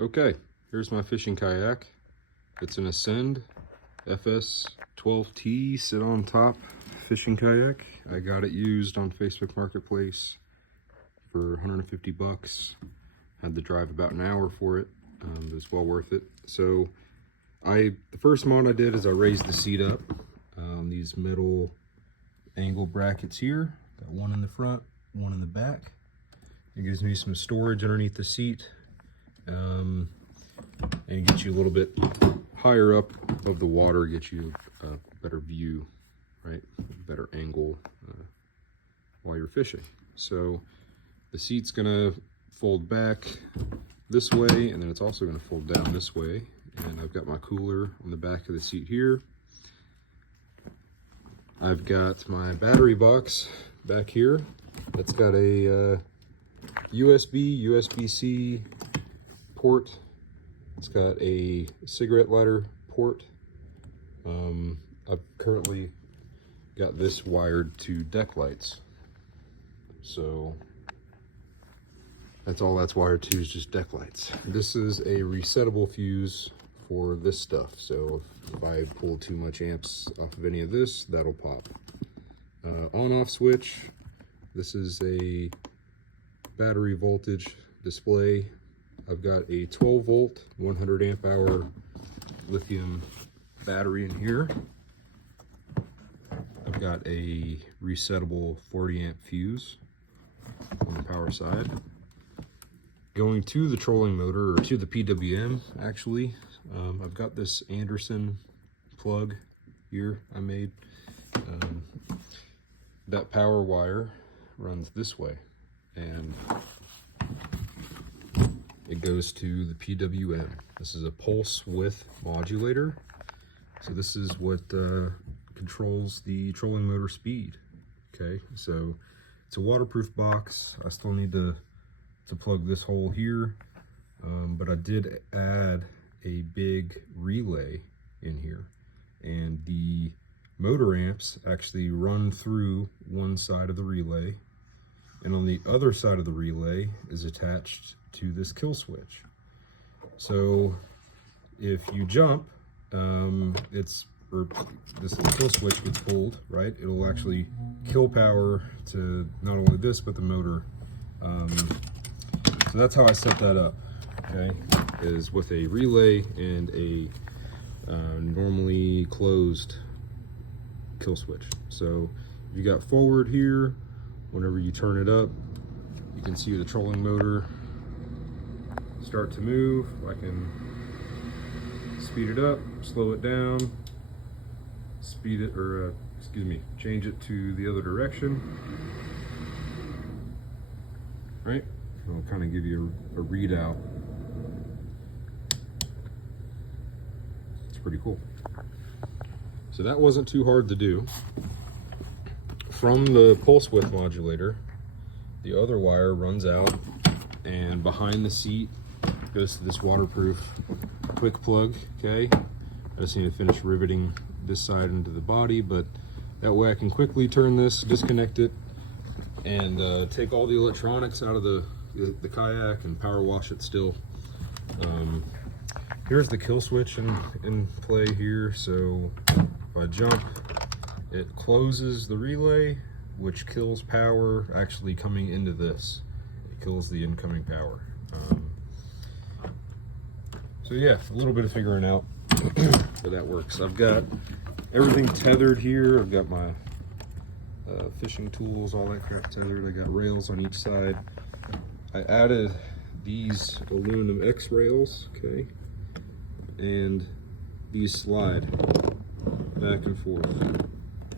Okay, here's my fishing kayak. It's an Ascend Fs12T sit on top fishing kayak. I got it used on Facebook Marketplace for 150 bucks. Had to drive about an hour for it. It was well worth it. So the first mod I did is I raised the seat up. These metal angle brackets here. Got one in the front, one in the back. It gives me some storage underneath the seat. And it gets you a little bit higher up above the water, gets you a better view, right? Better angle while you're fishing. So the seat's gonna fold back this way, and then it's also gonna fold down this way. And I've got my cooler on the back of the seat here. I've got my battery box back here. That's got a USB-C port. It's got a cigarette lighter port. I've currently got this wired to deck lights. So that's all that's wired to, is just deck lights. This is a resettable fuse for this stuff. So if I pull too much amps off of any of this, that'll pop. On-off switch. This is a battery voltage display. I've got a 12 volt, 100 amp hour lithium battery in here. I've got a resettable 40 amp fuse on the power side. Going to the trolling motor, or to the PWM actually, I've got this Anderson plug here I made. That power wire runs this way, and it goes to the PWM. This is a pulse width modulator. So this is what controls the trolling motor speed. Okay, so it's a waterproof box. I still need to plug this hole here, but I did add a big relay in here, and the motor amps actually run through one side of the relay, and on the other side of the relay is attached to this kill switch. So if you jump, this is the kill switch gets pulled, right? It'll actually kill power to not only this, but the motor. So that's how I set that up, okay? Is with a relay and a normally closed kill switch. So you got forward here. Whenever you turn it up, you can see the trolling motor start to move. I can speed it up, slow it down, speed it, or change it to the other direction. Right? It'll kind of give you a readout. It's pretty cool. So that wasn't too hard to do. From the pulse width modulator, the other wire runs out, and behind the seat goes to this waterproof quick plug. Okay, I just need to finish riveting this side into the body, but that way I can quickly turn this, disconnect it, and take all the electronics out of the kayak and power wash it still. Here's the kill switch in play here. So if I jump, it closes the relay, which kills power actually coming into this. It kills the incoming power. So yeah, a little bit of figuring out how that works. I've got everything tethered here. I've got my fishing tools, all that crap tethered. I got rails on each side. I added these aluminum X rails, okay, and these slide back and forth,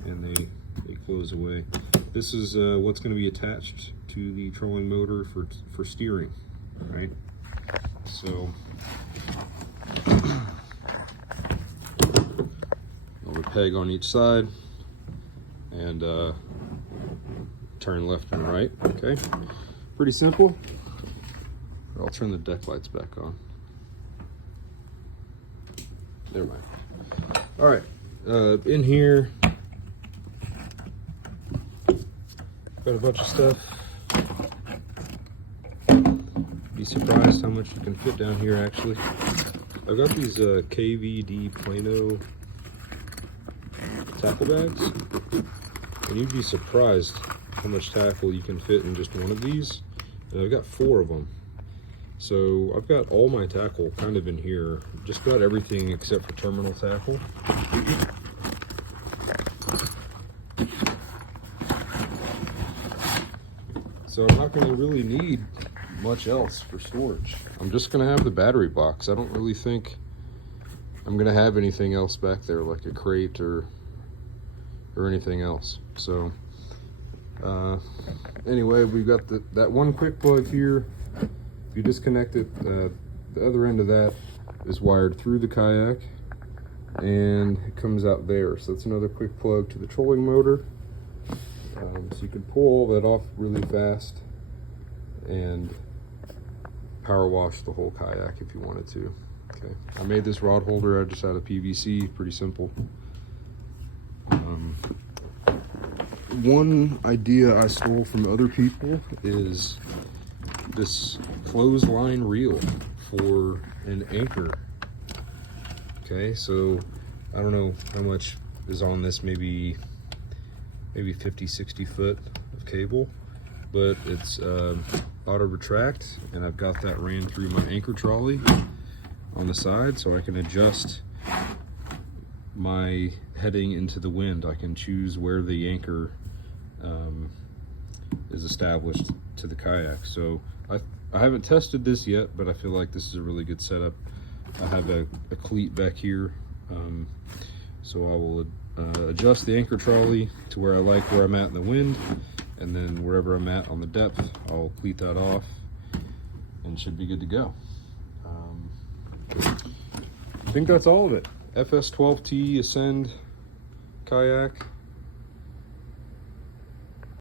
and they close away. This is what's going to be attached to the trolling motor for steering, right? So a peg on each side, and turn left and right. Okay, pretty simple. I'll turn the deck lights back on. Never mind. All right, in here got a bunch of stuff. Be surprised how much you can fit down here actually. I've got these KVD Plano tackle bags, and you'd be surprised how much tackle you can fit in just one of these. And I've got 4 of them. So I've got all my tackle kind of in here, just about everything except for terminal tackle. So I'm not going to really need much else for storage. I'm just going to have the battery box. I don't really think I'm going to have anything else back there, like a crate or anything else. So anyway, we've got that one quick plug here. If you disconnect it, the other end of that is wired through the kayak and it comes out there. So that's another quick plug to the trolling motor. So you can pull all that off really fast and power wash the whole kayak if you wanted to. Okay, I made this rod holder just out of PVC, pretty simple. One idea I stole from other people is this clothesline reel for an anchor. Okay, so I don't know how much is on this, maybe 50-60 foot of cable, but it's auto retract, and I've got that ran through my anchor trolley on the side, so I can adjust my heading into the wind. I can choose where the anchor is established to the kayak. So I haven't tested this yet, but I feel like this is a really good setup. I have a cleat back here, so I will adjust the anchor trolley to where I like where I'm at in the wind, and then wherever I'm at on the depth, I'll cleat that off and should be good to go. I think that's all of it. Fs12T Ascend kayak.